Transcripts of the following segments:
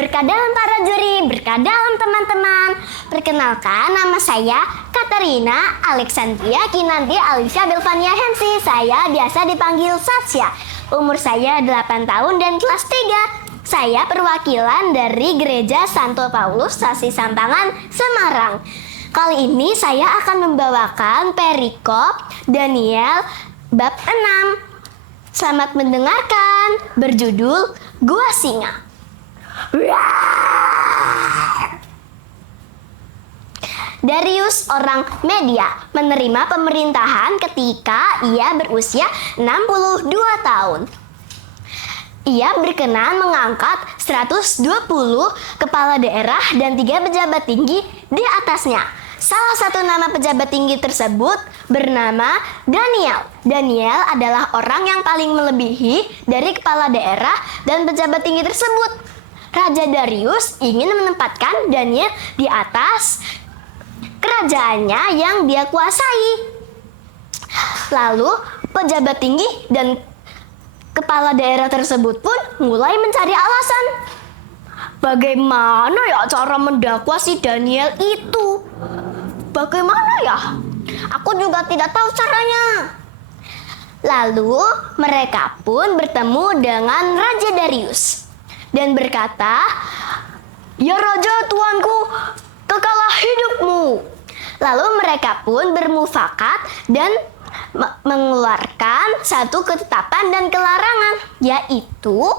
Berkadang para juri, berkadang teman-teman. Perkenalkan, nama saya Katarina Alexandria Kinanti Alicia Belvania Hensi. Saya biasa dipanggil Sasya. Umur saya 8 tahun dan kelas 3. Saya perwakilan dari Gereja Santo Paulus Sasi Sampangan, Semarang. Kali ini saya akan membawakan perikop Daniel bab 6. Selamat mendengarkan, berjudul Gua Singa. Darius orang Media menerima pemerintahan ketika ia berusia 62 tahun. Ia berkenan mengangkat 120 kepala daerah dan 3 pejabat tinggi di atasnya. Salah satu nama pejabat tinggi tersebut bernama Daniel. Daniel adalah orang yang paling melebihi dari kepala daerah dan pejabat tinggi tersebut. Raja Darius ingin menempatkan Daniel di atas kerajaannya yang dia kuasai. Lalu pejabat tinggi dan kepala daerah tersebut pun mulai mencari alasan. Bagaimana ya cara mendakwa si Daniel itu? Bagaimana ya? Aku juga tidak tahu caranya. Lalu mereka pun bertemu dengan Raja Darius dan berkata, "Ya Raja, tuanku, kekalah hidupmu." Lalu mereka pun bermufakat dan mengeluarkan satu ketetapan dan kelarangan, yaitu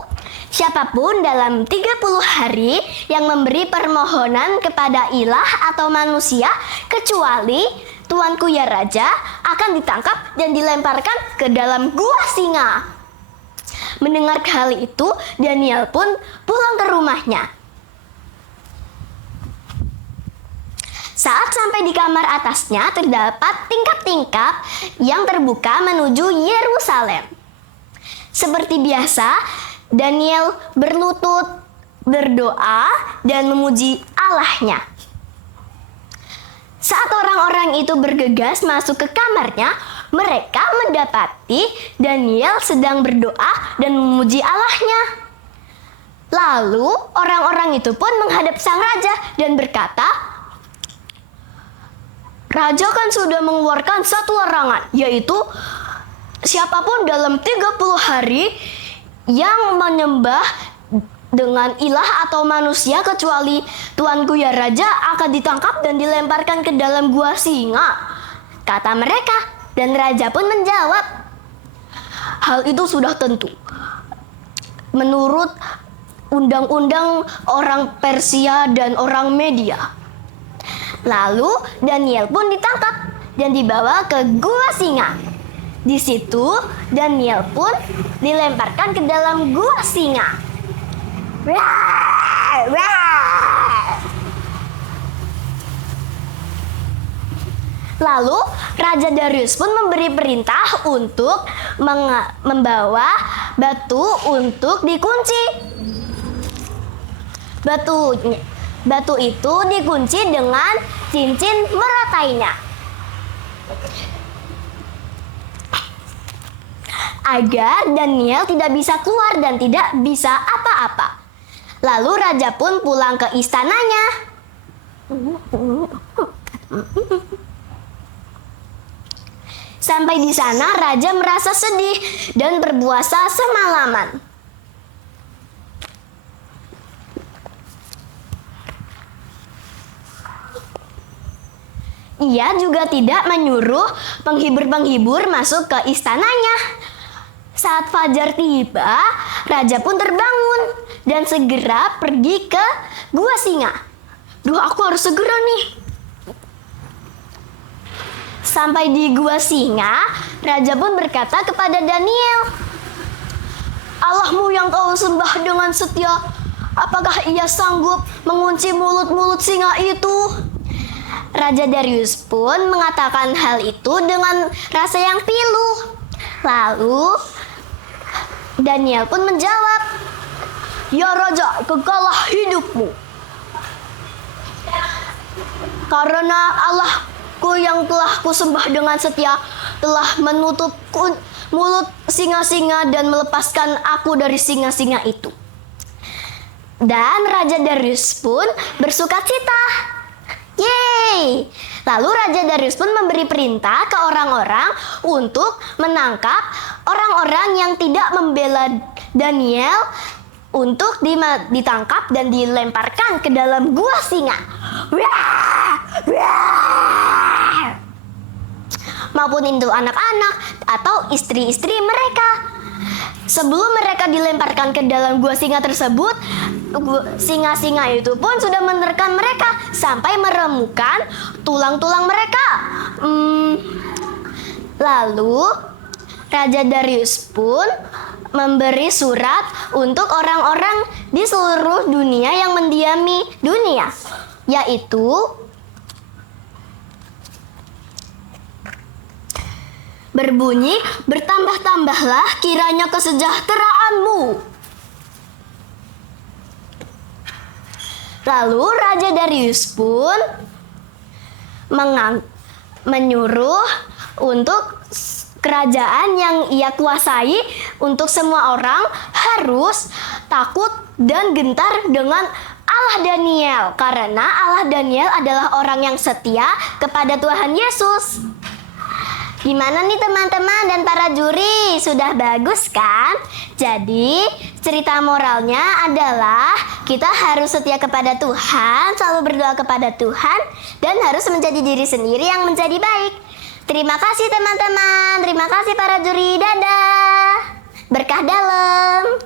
siapapun dalam 30 hari yang memberi permohonan kepada ilah atau manusia kecuali tuanku ya Raja akan ditangkap dan dilemparkan ke dalam gua singa. Mendengar hal itu, Daniel pun pulang ke rumahnya. Saat sampai di kamar atasnya, terdapat tingkap-tingkap yang terbuka menuju Yerusalem. Seperti biasa, Daniel berlutut, berdoa, dan memuji Allahnya. Saat orang-orang itu bergegas masuk ke kamarnya, mereka mendapati Daniel sedang berdoa dan memuji Allahnya. Lalu orang-orang itu pun menghadap sang raja dan berkata, "Raja kan sudah mengeluarkan satu larangan, yaitu siapapun dalam 30 hari yang menyembah dengan ilah atau manusia kecuali tuanku ya Raja akan ditangkap dan dilemparkan ke dalam gua singa," kata mereka. Dan raja pun menjawab, "Hal itu sudah tentu. Menurut undang-undang orang Persia dan orang Media." Lalu Daniel pun ditangkap dan dibawa ke gua singa. Di situ Daniel pun dilemparkan ke dalam gua singa. Lalu Raja Darius pun memberi perintah untuk membawa batu untuk dikunci. Batu itu dikunci dengan cincin meratainya agar Daniel tidak bisa keluar dan tidak bisa apa-apa. Lalu raja pun pulang ke istananya. Sampai di sana raja merasa sedih dan berpuasa semalaman. Ia juga tidak menyuruh penghibur-penghibur masuk ke istananya. Saat fajar tiba, raja pun terbangun dan segera pergi ke gua singa. "Duh, aku harus segera nih." Sampai di gua singa, raja pun berkata kepada Daniel, "Allahmu yang kau sembah dengan setia, apakah ia sanggup mengunci mulut-mulut singa itu?" Raja Darius pun mengatakan hal itu dengan rasa yang pilu. Lalu Daniel pun menjawab, "Ya Raja, kekalah hidupmu. Karena Allahku yang telah kusembah dengan setia telah menutup mulut singa-singa dan melepaskan aku dari singa-singa itu." Dan Raja Darius pun bersukacita. Yeay! Lalu Raja Darius pun memberi perintah ke orang-orang untuk menangkap orang-orang yang tidak membela Daniel untuk ditangkap dan dilemparkan ke dalam gua singa. Maupun itu anak-anak atau istri-istri mereka. Sebelum mereka dilemparkan ke dalam gua singa tersebut, singa-singa itu pun sudah menerkam mereka sampai meremukan tulang-tulang mereka. Lalu Raja Darius pun memberi surat untuk orang-orang di seluruh dunia yang mendiami dunia, yaitu berbunyi, bertambah-tambahlah kiranya kesejahteraanmu. Lalu Raja Darius pun menyuruh untuk kerajaan yang ia kuasai untuk semua orang harus takut dan gentar dengan Allah Daniel, karena Allah Daniel adalah orang yang setia kepada Tuhan Yesus. Gimana nih teman-teman dan para juri? Sudah bagus kan? Jadi cerita moralnya adalah kita harus setia kepada Tuhan, selalu berdoa kepada Tuhan, dan harus menjadi diri sendiri yang menjadi baik. Terima kasih teman-teman, terima kasih para juri, dadah. Berkah dalam.